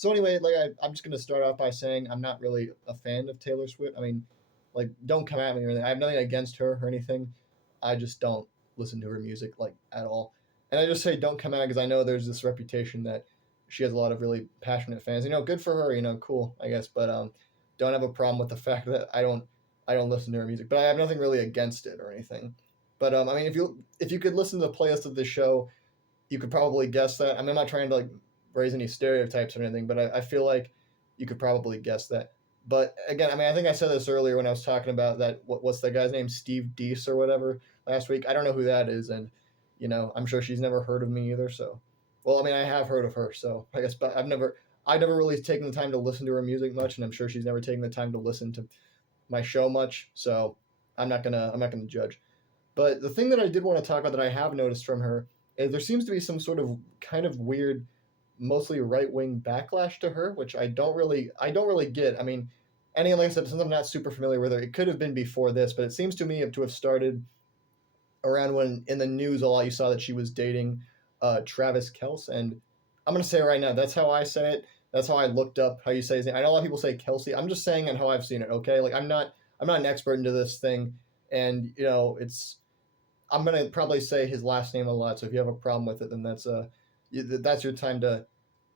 So anyway, I'm just gonna start off by saying I'm not really a fan of Taylor Swift. I mean, like, don't come at me or anything. I have nothing against her or anything. I just don't listen to her music like at all. And I just say don't come at because I know there's this reputation that she has a lot of really passionate fans. Good for her. Cool, I guess. But don't have a problem with the fact that I don't listen to her music. But I have nothing really against it or anything. But I mean, if you could listen to the playlist of this show, you could probably guess that. I mean, I'm not trying to like raise any stereotypes or anything, but I feel like you could probably guess that. But again, I mean, I think I said this earlier when I was talking about that. What's that guy's name? Steve Deese or whatever last week. I don't know who that is, and I'm sure she's never heard of me either. So, well, I mean, I have heard of her, so I guess, but I've never really taken the time to listen to her music much, and I'm sure she's never taken the time to listen to my show much. So, I'm not gonna judge. But the thing that I did want to talk about that I have noticed from her is there seems to be some sort of kind of weird, mostly right wing backlash to her, which I don't really get. I mean, like I said, since I'm not super familiar with her, it could have been before this, but it seems to me to have started around when in the news a lot you saw that she was dating Travis Kelce, and I'm gonna say it right now, that's how I say it. That's how I looked up how you say his name. I know a lot of people say Kelsey. I'm just saying it how I've seen it. Okay, like I'm not an expert into this thing, and it's I'm gonna probably say his last name a lot. So if you have a problem with it, then that's your time to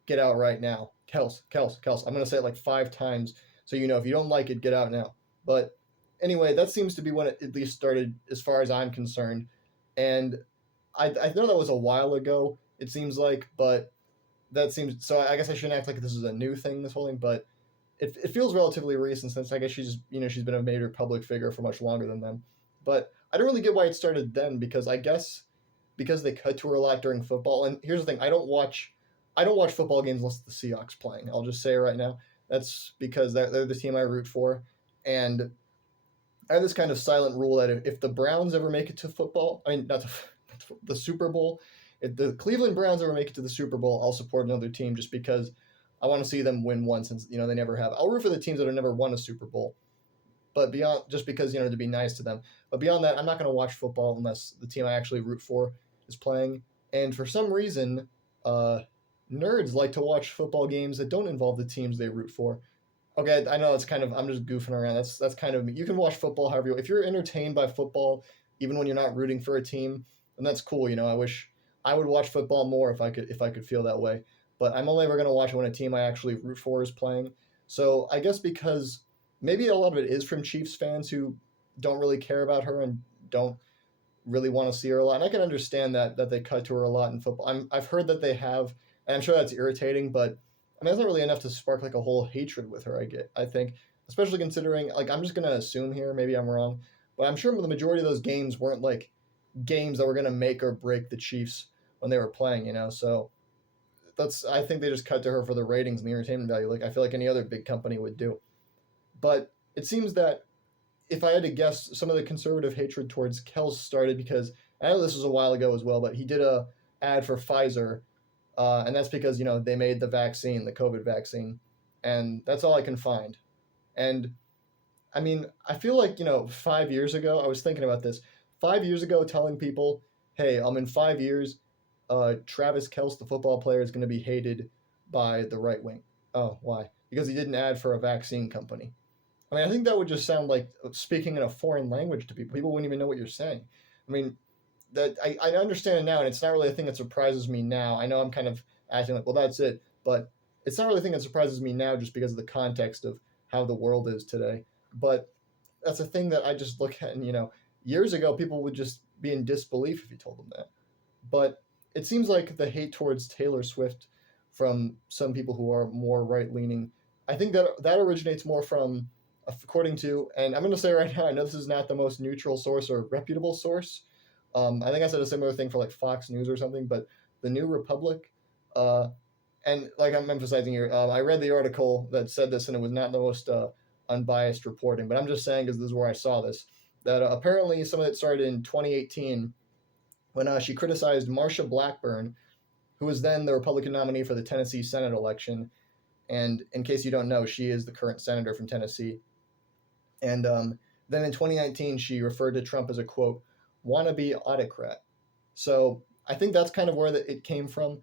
get out right now. Kels, Kels, Kels. I'm gonna say it like 5 times, so if you don't like it, get out now. But anyway, that seems to be when it at least started, as far as I'm concerned. And I know that was a while ago. It seems like, but that seems so. I guess I shouldn't act like this is a new thing, this whole thing, but it feels relatively recent since I guess she's been a major public figure for much longer than them. But I don't really get why it started then because I guess because they cut to her a lot during football. And here's the thing: I don't watch football games unless the Seahawks playing. I'll just say it right now. That's because they're the team I root for, and I have this kind of silent rule that if the Browns ever make it to football, I mean not to, the Super Bowl, if the Cleveland Browns ever make it to the Super Bowl, I'll support another team just because I want to see them win one since they never have. I'll root for the teams that have never won a Super Bowl, but beyond just because to be nice to them. But beyond that, I'm not going to watch football unless the team I actually root for is playing. And for some reason, uh, nerds like to watch football games that don't involve the teams they root for. Okay, I know it's kind of I'm just goofing around. That's kind of you can watch football however if you're entertained by football, even when you're not rooting for a team, then that's cool. I wish I would watch football more if I could feel that way. But I'm only ever going to watch it when a team I actually root for is playing. So I guess because maybe a lot of it is from Chiefs fans who don't really care about her and don't really want to see her a lot. And I can understand that they cut to her a lot in football. I've heard that they have, and I'm sure that's irritating, but I mean that's not really enough to spark like a whole hatred with her. I think, especially considering like I'm just gonna assume here, maybe I'm wrong, but I'm sure the majority of those games weren't like games that were gonna make or break the Chiefs when they were playing. So that's I think they just cut to her for the ratings and the entertainment value, like I feel like any other big company would do. But it seems that if I had to guess, some of the conservative hatred towards Kels started because I know this was a while ago as well, but he did a ad for Pfizer, and that's because they made the vaccine, the COVID vaccine, and that's all I can find. And I mean, I feel like 5 years ago, I was thinking about this. 5 years ago, telling people, "Hey, in 5 years, Travis Kelce, the football player, is going to be hated by the right wing." Oh, why? Because he did an ad for a vaccine company. I mean, I think that would just sound like speaking in a foreign language to people. People wouldn't even know what you're saying. I mean, that I understand it now, and it's not really a thing that surprises me now. I know I'm kind of acting like, well, that's it, but it's not really a thing that surprises me now just because of the context of how the world is today. But that's a thing that I just look at, and years ago, people would just be in disbelief if you told them that. But it seems like the hate towards Taylor Swift from some people who are more right leaning, I think that originates more from, according to, and I'm going to say right now, I know this is not the most neutral source or reputable source. I think I said a similar thing for like Fox News or something, but the New Republic, uh, and like I'm emphasizing here, I read the article that said this, and it was not the most unbiased reporting. But I'm just saying, because this is where I saw this, that apparently some of it started in 2018 when she criticized Marsha Blackburn, who was then the Republican nominee for the Tennessee Senate election. And in case you don't know, she is the current senator from Tennessee. And then in 2019, she referred to Trump as a quote wannabe autocrat. So I think that's kind of where it came from.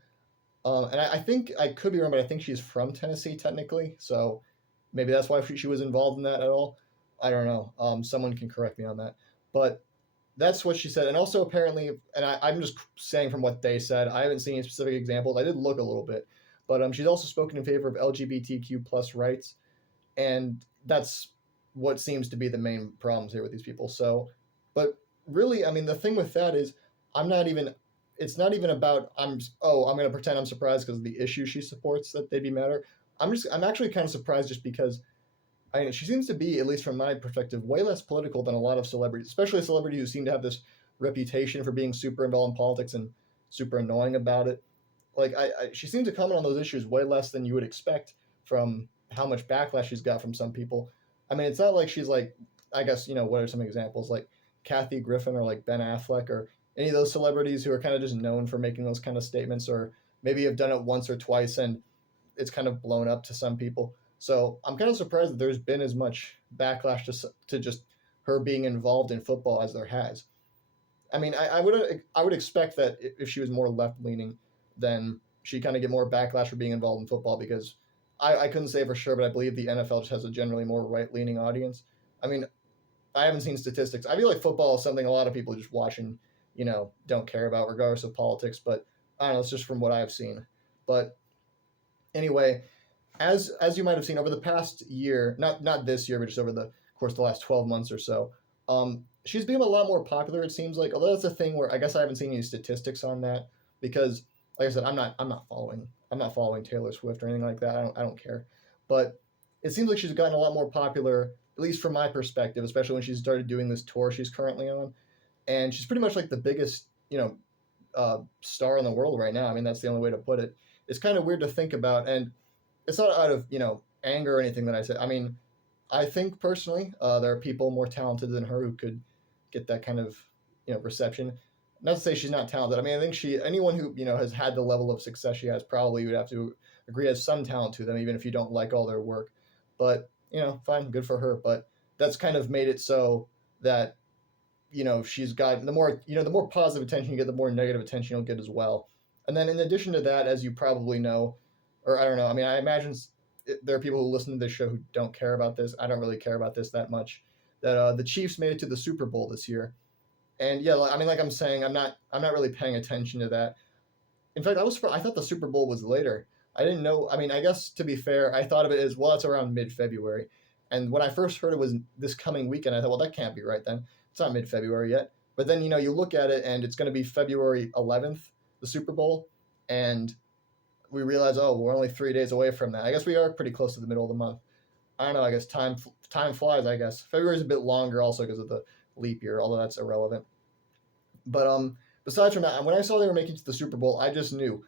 And I think I could be wrong, but I think she's from Tennessee technically, so maybe that's why she was involved in that at all. I don't know. Someone can correct me on that, but that's what she said. And also apparently, and I'm just saying from what they said. I haven't seen any specific examples. I did look a little bit, but she's also spoken in favor of LGBTQ plus rights, and that's what seems to be the main problems here with these people. So, but really, I mean, the thing with that is, I'm not even. It's not even about I'm going to pretend I'm surprised because of the issue she supports that they'd be matter. I'm actually kind of surprised just because she seems to be, at least from my perspective, way less political than a lot of celebrities, especially a celebrity who seem to have this reputation for being super involved in politics and super annoying about it. Like she seems to comment on those issues way less than you would expect from how much backlash she's got from some people. I mean, it's not like she's like, I guess, what are some examples like Kathy Griffin or like Ben Affleck or any of those celebrities who are kind of just known for making those kind of statements, or maybe have done it once or twice and it's kind of blown up to some people. So I'm kind of surprised that there's been as much backlash to just her being involved in football as there has. I mean, I would expect that if she was more left leaning, then she kind of get more backlash for being involved in football, because I couldn't say for sure, but I believe the NFL just has a generally more right leaning audience. I mean, I haven't seen statistics. I feel like football is something a lot of people just watching, don't care about regardless of politics. But I don't know. It's just from what I've seen. But anyway, as you might have seen over the past year, not this year, but just over the course of the last 12 months or so, she's become a lot more popular. It seems like, although that's a thing where I guess I haven't seen any statistics on that, because, like I said, I'm not following Taylor Swift or anything like that. I don't care, but it seems like she's gotten a lot more popular, at least from my perspective, especially when she started doing this tour she's currently on, and she's pretty much like the biggest star in the world right now. I mean, that's the only way to put it. It's kind of weird to think about, and it's not out of anger or anything that I say. I mean, I think personally, there are people more talented than her who could get that kind of reception. Not to say she's not talented. I mean, I think anyone who has had the level of success she has, probably would have to agree has some talent to them, even if you don't like all their work. But fine, good for her. But that's kind of made it so that she's got the more positive attention you get, the more negative attention you'll get as well. And then in addition to that, as you probably know, or I don't know, I mean, I imagine there are people who listen to this show who don't care about this. I don't really care about this that much. That the Chiefs made it to the Super Bowl this year, and yeah, I mean, like I'm saying, I'm not really paying attention to that. In fact, I thought the Super Bowl was later. I didn't know. I mean, I guess to be fair, I thought of it as, well, it's around mid-February. And when I first heard it was this coming weekend, I thought, well, that can't be right then. It's not mid-February yet. But then you look at it and it's going to be February 11th, the Super Bowl, and we realize, oh, we're only 3 days away from that. I guess we are pretty close to the middle of the month. I don't know. I guess time flies. I guess February's a bit longer also because of the leap year, although that's irrelevant. But besides from that, when I saw they were making it to the Super Bowl, I just knew.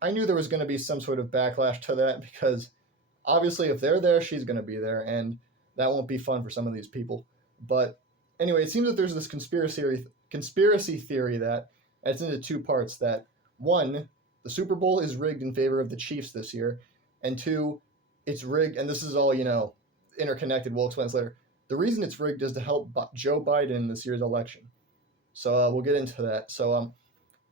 I knew there was going to be some sort of backlash to that, because obviously if they're there, she's going to be there, and that won't be fun for some of these people. But anyway, it seems that there's this conspiracy theory that, and it's into two parts, that one, the Super Bowl is rigged in favor of the Chiefs this year, and two, it's rigged, and this is all interconnected. We'll explain this later. The reason it's rigged is to help Joe Biden in this year's election. So we'll get into that. So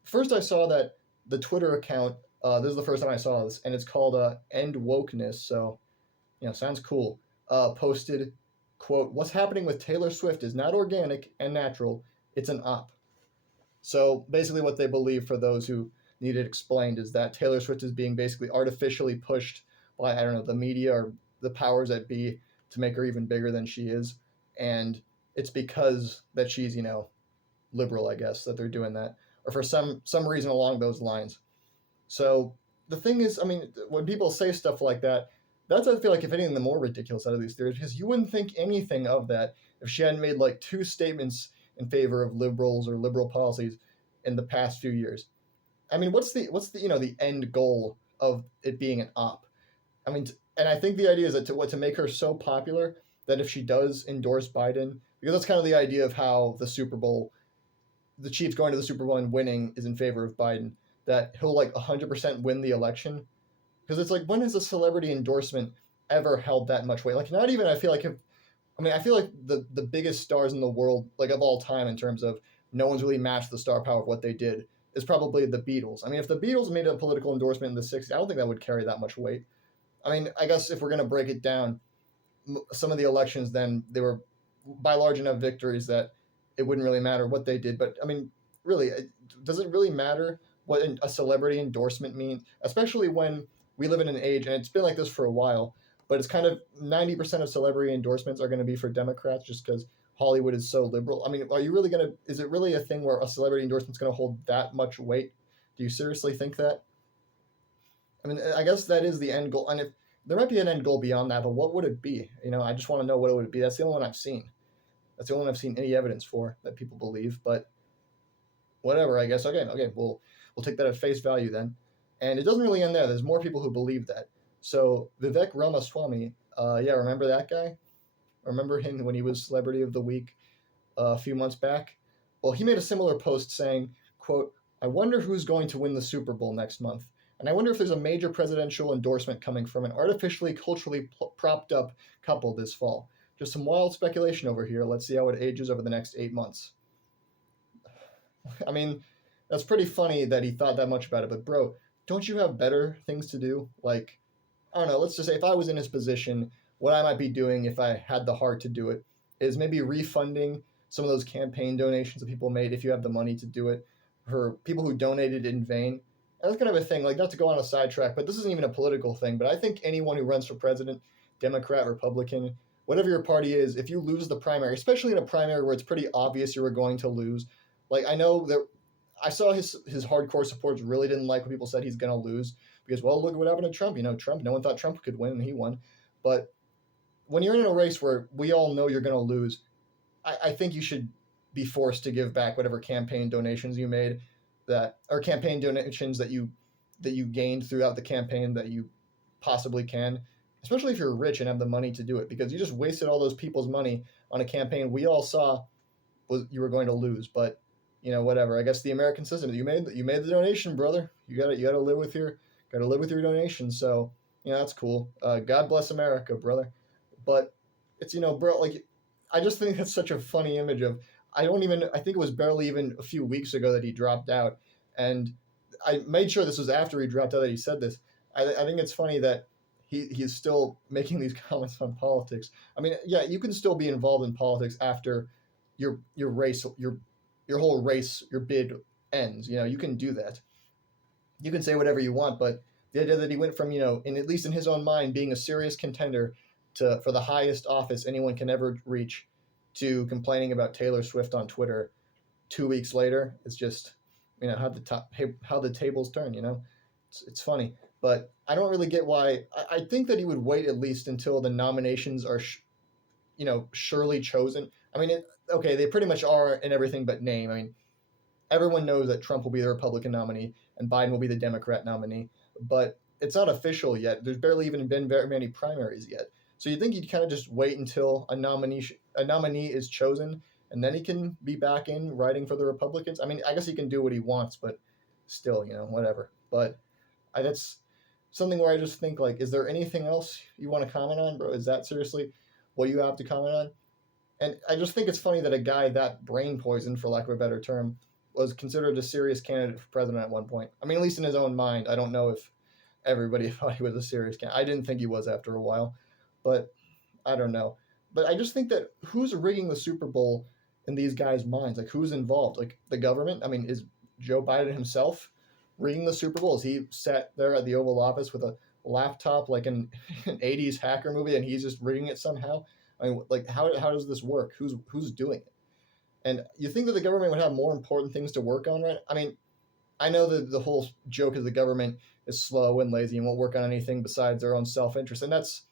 first I saw that the Twitter account, this is the first time I saw this, and it's called End Wokeness. So, sounds cool. Posted, quote, "What's happening with Taylor Swift is not organic and natural. It's an op." So basically what they believe, for those who need it explained, is that Taylor Swift is being basically artificially pushed by, I don't know, the media or the powers that be to make her even bigger than she is. And it's because that she's, liberal, I guess, that they're doing that, or for some reason along those lines. So the thing is, I mean, when people say stuff like that, that's, I feel like, if anything, the more ridiculous out of these theories, because you wouldn't think anything of that if she hadn't made like two statements in favor of liberals or liberal policies in the past few years. I mean, what's the end goal of it being an op? I mean, and I think the idea is that to make her so popular that if she does endorse Biden, because that's kind of the idea of how the Chiefs going to the Super Bowl and winning is in favor of Biden, that he'll like 100% win the election. Because it's like, when has a celebrity endorsement ever held that much weight? Like, not even, I feel like, I feel like the biggest stars in the world, like of all time, in terms of no one's really matched the star power of what they did, is probably the Beatles. I mean, if the Beatles made a political endorsement in the 60s, I don't think that would carry that much weight. I mean, I guess if we're going to break it down, some of the elections then they were by large enough victories that it wouldn't really matter what they did. But I mean, really, does it really matter what a celebrity endorsement means, especially when we live in an age, and it's been like this for a while, but it's kind of 90% of celebrity endorsements are going to be for Democrats just because Hollywood is so liberal. I mean, are you really going to, is it really a thing where a celebrity endorsement is going to hold that much weight? Do you seriously think that? I mean, I guess that is the end goal. And if there might be an end goal beyond that, but what would it be? I just want to know what it would be. That's the only one I've seen. That's the only one I've seen any evidence for that people believe. But whatever, I guess. Okay, we'll take that at face value then. And it doesn't really end there. There's more people who believe that. So Vivek Ramaswamy, yeah, remember that guy? Remember him when he was Celebrity of the Week a few months back? Well, he made a similar post saying, quote, "I wonder who's going to win the Super Bowl next month. And I wonder if there's a major presidential endorsement coming from an artificially, culturally propped up couple this fall. Just some wild speculation over here. Let's see how it ages over the next 8 months." I mean, that's pretty funny that he thought that much about it. But, bro, don't you have better things to do? Like, I don't know, let's just say if I was in his position, what I might be doing if I had the heart to do it is maybe refunding some of those campaign donations that people made if you have the money to do it for people who donated in vain. And that's kind of a thing, like, not to go on a sidetrack, but this isn't even a political thing, but I think anyone who runs for president, Democrat, Republican, whatever your party is, if you lose the primary, especially in a primary where it's pretty obvious you were going to lose, like, I know that I saw his hardcore supporters really didn't like when people said he's going to lose because, well, look at what happened to Trump. Trump, no one thought Trump could win, and he won. But when you're in a race where we all know you're going to lose, I think you should be forced to give back whatever campaign donations you made or campaign donations that you gained throughout the campaign that you possibly can, especially if you're rich and have the money to do it, because you just wasted all those people's money on a campaign we all saw you were going to lose. But whatever. I guess the American system. You made the donation, brother. You gotta live with your donation. So that's cool. God bless America, brother. But it's bro, like I just think that's such a funny image of. I think it was barely even a few weeks ago that he dropped out, and I made sure this was after he dropped out that he said this. I think it's funny that he's still making these comments on politics. I mean, yeah, you can still be involved in politics after your race, your whole race, your bid ends. You can do that. You can say whatever you want, but the idea that he went from, in at least in his own mind, being a serious contender for the highest office anyone can ever reach, to complaining about Taylor Swift on Twitter 2 weeks later, is just, how the tables turn. It's funny, but I don't really get why. I think that he would wait at least until the nominations are, surely chosen. I mean, okay, they pretty much are in everything but name. I mean, everyone knows that Trump will be the Republican nominee and Biden will be the Democrat nominee, but it's not official yet. There's barely even been very many primaries yet. So you think he'd kind of just wait until a nominee is chosen, and then he can be back in writing for the Republicans? I mean, I guess he can do what he wants, but still, whatever. But that's something where I just think, like, is there anything else you want to comment on, bro? Is that seriously what you have to comment on? And I just think it's funny that a guy that brain poisoned, for lack of a better term, was considered a serious candidate for president at one point. I mean, at least in his own mind. I don't know if everybody thought he was a serious candidate. I didn't think he was after a while, but I don't know. But I just think that who's rigging the Super Bowl in these guys' minds? Like, who's involved? Like, the government? I mean, is Joe Biden himself rigging the Super Bowl? Is he sat there at the Oval Office with a laptop like an 80s hacker movie and he's just rigging it somehow? I mean, like, how does this work? Who's doing it? And you think that the government would have more important things to work on, right? I mean, I know that the whole joke is the government is slow and lazy and won't work on anything besides their own self-interest, and that's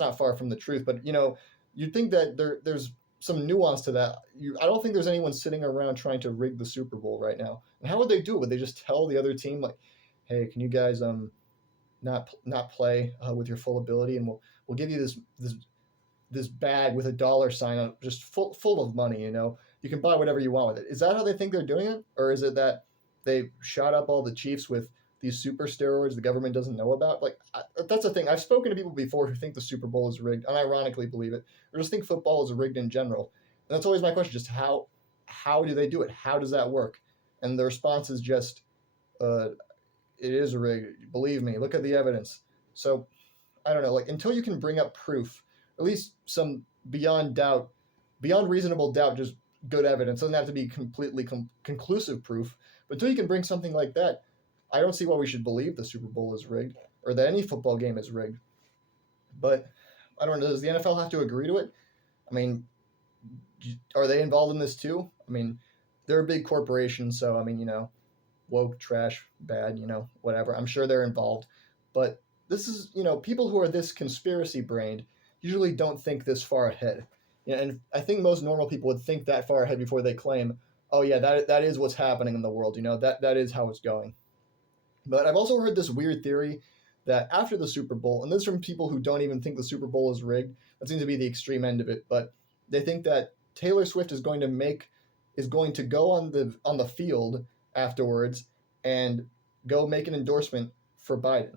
not far from the truth. But you'd think that there's some nuance to that. I don't think there's anyone sitting around trying to rig the Super Bowl right now. And how would they do it? Would they just tell the other team, like, "Hey, can you guys not play with your full ability, and we'll give you this bag with a dollar sign on it, just full of money, you can buy whatever you want with it." Is that how they think they're doing it? Or is it that they shot up all the Chiefs with these super steroids the government doesn't know about? Like, that's the thing. I've spoken to people before who think the Super Bowl is rigged, and ironically believe it, or just think football is rigged in general. And that's always my question, just how do they do it? How does that work? And the response is just, uh, it is rigged. Believe me, look at the evidence. So I don't know, like until you can bring up proof, at least some beyond doubt, beyond reasonable doubt, just good evidence. It doesn't have to be completely conclusive proof, but until you can bring something like that, I don't see why we should believe the Super Bowl is rigged or that any football game is rigged. But I don't know. Does the NFL have to agree to it? I mean, are they involved in this too? I mean, they're a big corporation, so I mean, woke, trash, bad, whatever. I'm sure they're involved. But this is, people who are this conspiracy brained usually don't think this far ahead. And I think most normal people would think that far ahead before they claim, oh yeah, that is what's happening in the world. That is how it's going. But I've also heard this weird theory that after the Super Bowl, and this is from people who don't even think the Super Bowl is rigged. That seems to be the extreme end of it. But they think that Taylor Swift is going to go on the field afterwards and go make an endorsement for Biden.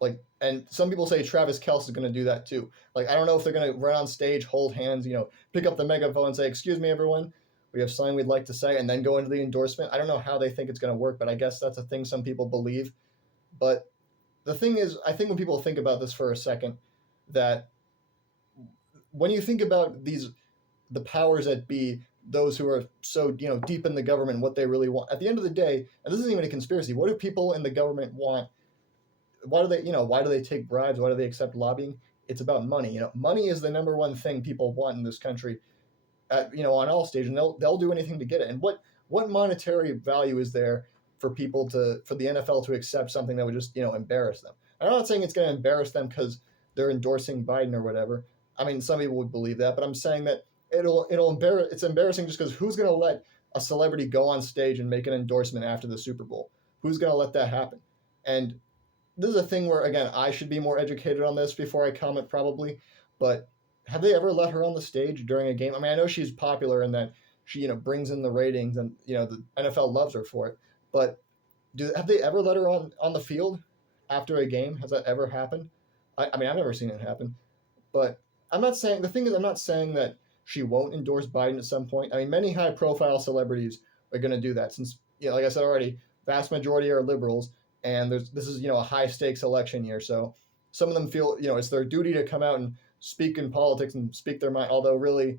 Like, and some people say Travis Kelce is going to do that too. Like, I don't know if they're going to run on stage, hold hands, pick up the megaphone and say, "Excuse me, everyone, we have something we'd like to say," and then go into the endorsement. I don't know how they think it's going to work, but I guess that's a thing some people believe. But the thing is, I think when people think about this for a second, that when you think about the powers that be, those who are so deep in the government, what they really want, at the end of the day, and this isn't even a conspiracy. What do people in the government want? Why do they take bribes? Why do they accept lobbying? It's about money. Money is the number one thing people want in this country on all stages, and they'll do anything to get it. And what monetary value is there for for the NFL to accept something that would just embarrass them? I'm not saying it's going to embarrass them because they're endorsing Biden or whatever. I mean, some people would believe that, but I'm saying that it'll embarrass. It's embarrassing just because who's going to let a celebrity go on stage and make an endorsement after the Super Bowl? Who's going to let that happen? And this is a thing where again I should be more educated on this before I comment probably, but have they ever let her on the stage during a game? I mean, I know she's popular and that she brings in the ratings and the NFL loves her for it, but have they ever let her on the field after a game? Has that ever happened? I mean, I've never seen it happen, but I'm not saying that she won't endorse Biden at some point. I mean, many high profile celebrities are going to do that since like I said already, vast majority are liberals, and this is a high stakes election year, so some of them feel it's their duty to come out and speak in politics and speak their mind. Although really,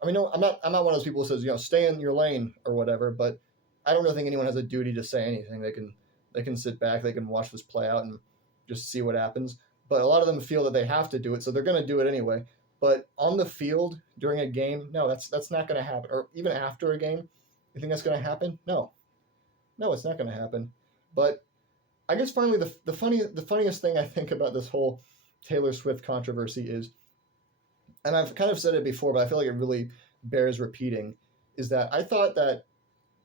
I mean, no, I'm not one of those people who says stay in your lane or whatever. But I don't really think anyone has a duty to say anything. They can sit back, they can watch this play out and just see what happens. But a lot of them feel that they have to do it, so they're going to do it anyway. But on the field during a game, no, that's not going to happen. Or even after a game, you think that's going to happen? No, it's not going to happen. But I guess finally, the funniest thing I think about this whole Taylor Swift controversy is, and I've kind of said it before, but I feel like it really bears repeating, is that I thought that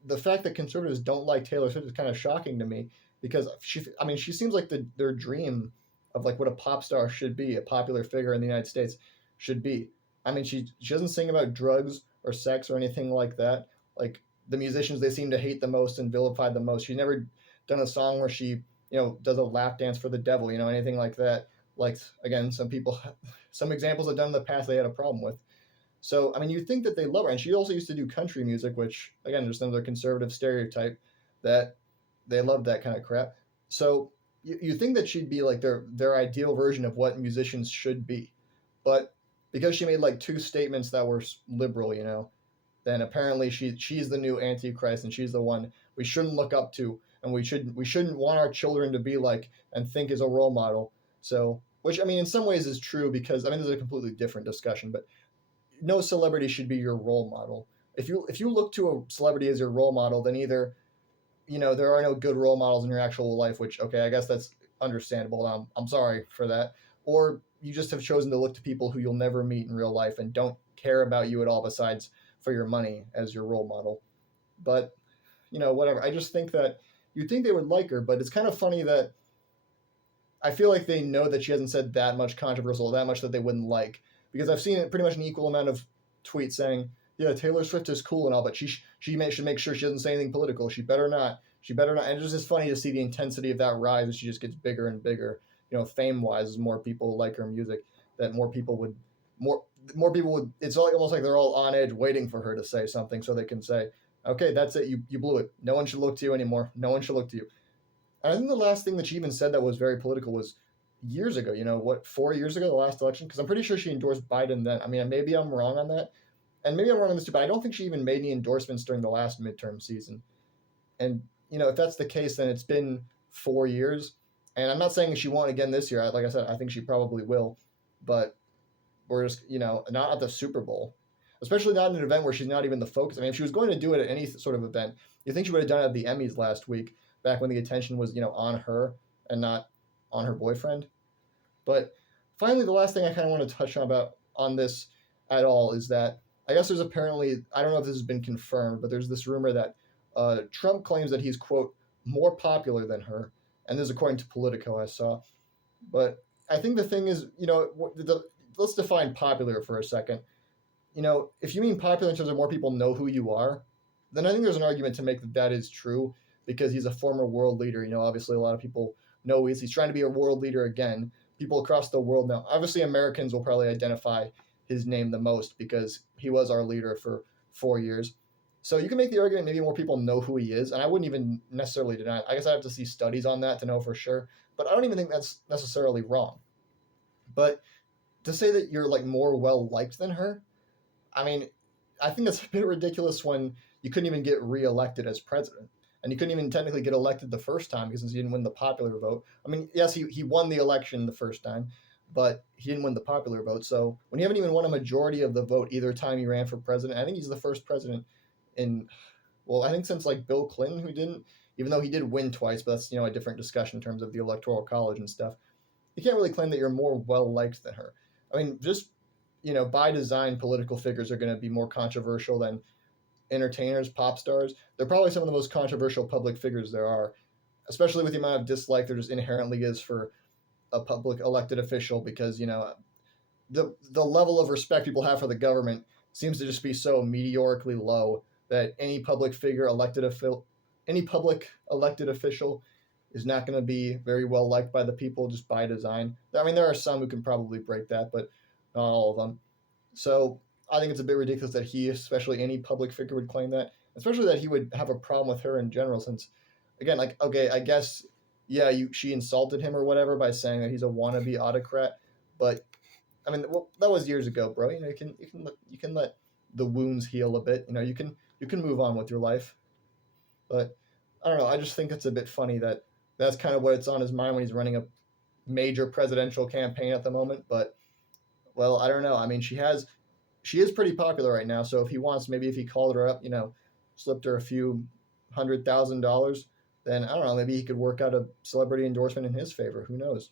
the fact that conservatives don't like Taylor Swift is kind of shocking to me because she seems like their dream of like what a pop star should be, a popular figure in the United States should be. I mean, she doesn't sing about drugs or sex or anything like that. Like the musicians they seem to hate the most and vilify the most. She's never done a song where she does a lap dance for the devil, anything like that. Like again, some examples I've done in the past they had a problem with. So I mean, you think that they love her, and she also used to do country music, which again, just another conservative stereotype that they love that kind of crap. So you think that she'd be like their ideal version of what musicians should be, but because she made like two statements that were liberal, then apparently she's the new antichrist and she's the one we shouldn't look up to and we shouldn't want our children to be like and think is a role model. So, which I mean, in some ways is true because I mean, this is a completely different discussion, but no celebrity should be your role model. If you look to a celebrity as your role model, then either there are no good role models in your actual life, which okay, I guess that's understandable. I'm sorry for that, or you just have chosen to look to people who you'll never meet in real life and don't care about you at all besides for your money as your role model. But whatever. I just think that you'd think they would like her, but it's kind of funny that I feel like they know that she hasn't said that much controversial, that much that they wouldn't like, because I've seen pretty much an equal amount of tweets saying, "Yeah, Taylor Swift is cool and all, but she should make sure she doesn't say anything political. She better not. She better not." And it's just funny to see the intensity of that rise as she just gets bigger and bigger. Fame wise, as more people like her music, that more people would. It's almost like they're all on edge waiting for her to say something so they can say, Okay, that's it. You blew it. No one should look to you anymore. No one should look to you. And I think the last thing that she even said that was very political was years ago. You know what? 4 years ago, the last election, because I'm pretty sure she endorsed Biden then. I mean, maybe I'm wrong on that, and maybe I'm wrong on this too. But I don't think she even made any endorsements during the last midterm season. And if that's the case, then it's been 4 years. And I'm not saying she won't again this year. Like I said, I think she probably will, but we're just not at the Super Bowl, especially not in an event where she's not even the focus. I mean, if she was going to do it at any sort of event, you think she would have done it at the Emmys last week, back when the attention was on her and not on her boyfriend. But finally, the last thing I kind of want to touch on about on this at all is that I guess there's apparently, I don't know if this has been confirmed, but there's this rumor that Trump claims that he's, quote, more popular than her. And this is according to Politico, I saw. But I think the thing is, let's define popular for a second. If you mean popular in terms of more people know who you are, then I think there's an argument to make that that is true because he's a former world leader. Obviously a lot of people know he's trying to be a world leader again. People across the world now. Obviously, Americans will probably identify his name the most because he was our leader for 4 years. So you can make the argument maybe more people know who he is, and I wouldn't even necessarily deny it. I guess I have to see studies on that to know for sure, but I don't even think that's necessarily wrong. But to say that you're like more well liked than her, I mean, I think that's a bit ridiculous when you couldn't even get reelected as president. And you couldn't even technically get elected the first time because he didn't win the popular vote. I mean, yes, he won the election the first time, but he didn't win the popular vote. So when you haven't even won a majority of the vote either time he ran for president, I think he's the first president in, well, I think since like Bill Clinton, who didn't, even though he did win twice, but that's, a different discussion in terms of the electoral college and stuff. You can't really claim that you're more well liked than her. I mean, just, by design, political figures are going to be more controversial than entertainers, pop stars. They're probably some of the most controversial public figures there are, especially with the amount of dislike there just inherently is for a public elected official because, the level of respect people have for the government seems to just be so meteorically low that any public elected official is not going to be very well liked by the people just by design. I mean, there are some who can probably break that, but not all of them. So I think it's a bit ridiculous that he, especially any public figure, would claim that, especially that he would have a problem with her in general. Since, again, like, okay, I guess, yeah, she insulted him or whatever by saying that he's a wannabe autocrat, but I mean, well, that was years ago, bro. You can let the wounds heal a bit. You can move on with your life. But I don't know. I just think it's a bit funny that that's kind of what's on his mind when he's running a major presidential campaign at the moment. But well, I don't know. I mean, she is pretty popular right now. So if he wants, maybe if he called her up, slipped her a few $100,000, then I don't know. Maybe he could work out a celebrity endorsement in his favor. Who knows?